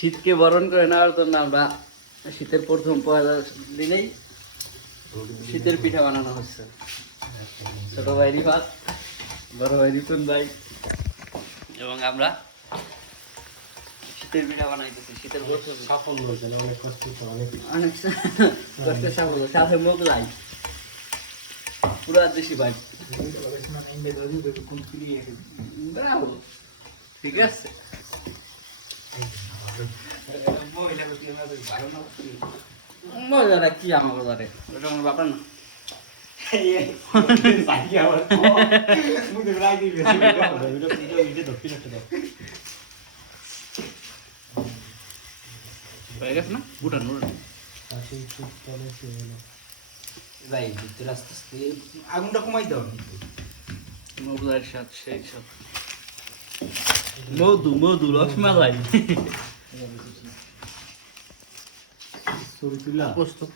শীতকে বরণ করে নেওয়ার জন্য আমরা শীতের প্রথম পয়লা দিনেই শীতের পিঠা বানানো হচ্ছে। ছোট ভাই রিফাত বড় ভাই রিপুন ভাই এবং আমরা শীতের পিঠা বানাইতেছি শীতের সাফল্য অনেক কষ্ট অনেক অনেক কষ্ট সাফল্য সাথে মোগলাই। পুরা দেশি ভাই। ঠিক আছে। মজাটা কি আমার বারে ওটা আমার বাপের না। হয়ে গেছে না? উঠান উঠান। ভিতরে আস্তে আস্তে আগুনটা কমাই দাও। মোগলাইয়ের স্বাদ সেই সব মধু মধু রসমালাই। Sorusuyla. Apostol.